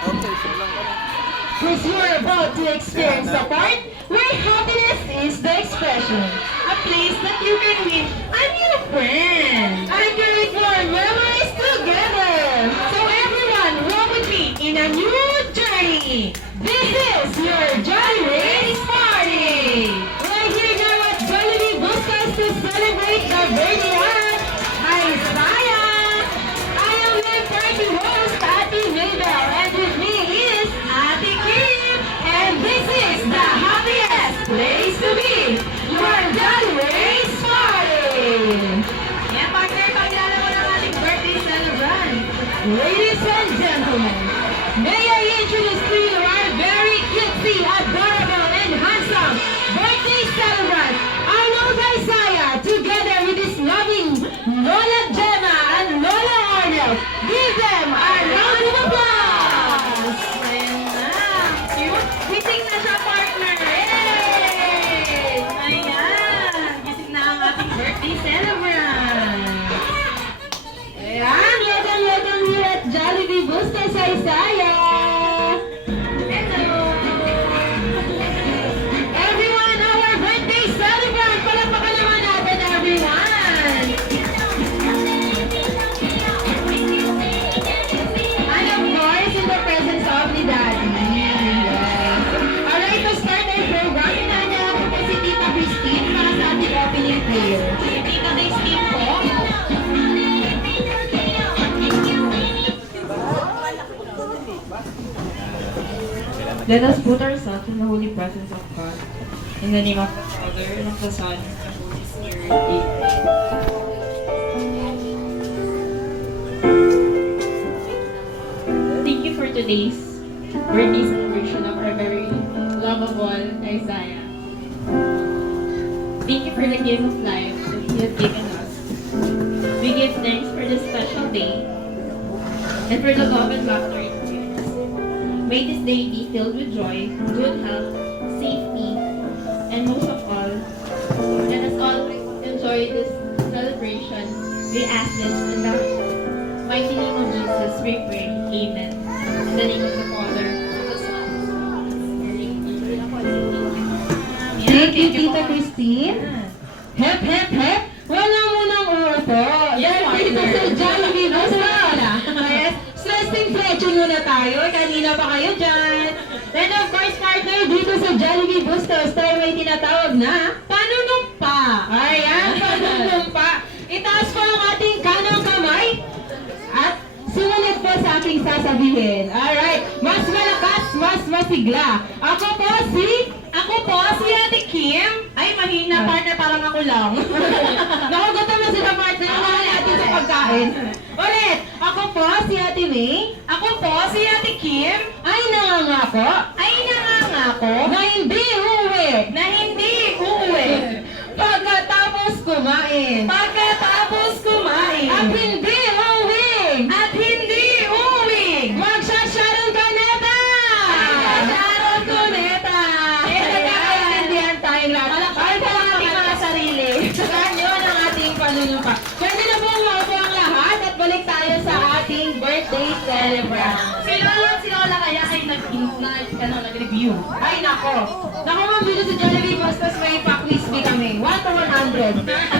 Because you are about to experience a part where happiness is the expression. A place that you can meet a new friend. And create more memories together. So everyone, walk with me in a new journey. This is your Jolly Race Party. We're here now at Jollibee Bustos to celebrate the birthday of Isaiah. I am your party host, Ate Mabel, and with me is Ate Kim. And this is the happiest place to be, your Jolly Race Party. Yan, partner, pakilala mo ng ating birthday celebrant. Ladies and gentlemen, may I introduce to you our very cutesy, adorable, and handsome birthday celebrant, Arnold Isaiah, together with his loving Lola Gemma and Lola Arnold. Give them a round of applause! Ayan na, cute. Gising na siya, partner. Hey! Ayan, gising na ang ating birthday celebrant. Ayan, welcome here at Jollibee Bustos, Isaiah. Hello. Everyone, our birthday celebrant. Palakpakan naman natin, everyone. And of course, in the presence of the daddy. Yes. Alright, to start our program, inanya ko po si Tita Christine para sa ating opening prayer. Tita Christine po. Let us put ourselves in the holy presence of God. In the name of the Father, and of the Son, and of the Holy Spirit. Amen. Thank you for today's birthday celebration of our very lovable Isaiah. Thank you for the gift of life that He has given us. We give thanks for this special day and for the love and laughter it brings. May this day be filled with joy, good health, safety, and most of all, let us all enjoy this celebration. We ask this in the mighty name of Jesus, we pray. Amen. In the name of the Father, of the Son, and of the Spirit. Thank you, Tita Christine. Hep, hep, hep. Wala munang upo. Yes, dito sa Jollibee Bustos. Yes, stressing stretching muna tayo. Kanina pa kayo dyan. Then of course, partner, dito sa Jollibee Bustos, tayo may tinatawag na panunumpa. Ayan, panunumpa. Itaas ko ang ating kanang kamay at sumunod po sa aking sasabihin. Alright, mas malakas, mas masigla. Ako po si Ate Kim. Ay, mahina, partner, parang ako lang. Nakugutom na sila, partner. Mahal natin sa pagkain. Ulit, ako po si Ate May. Ako po si Ate Kim. Ay, nangangako. Na hindi uuwi. Pagkatapos kumain. At hindi uuwi. Magsasharon ka neta. Nagkakaintindihan tayo lahat. Ay, po ang ating mga sarili. Ganyan ang ating panunumpa. Pwede na pong maupo ang lahat at balik tayo sa ating birthday celebration. Si Lola kaya ay nag-review. Ay, nako. Nako, ma'am, dito sa Jollibee Bustos may pa-quiz bee kami. 1 to 100.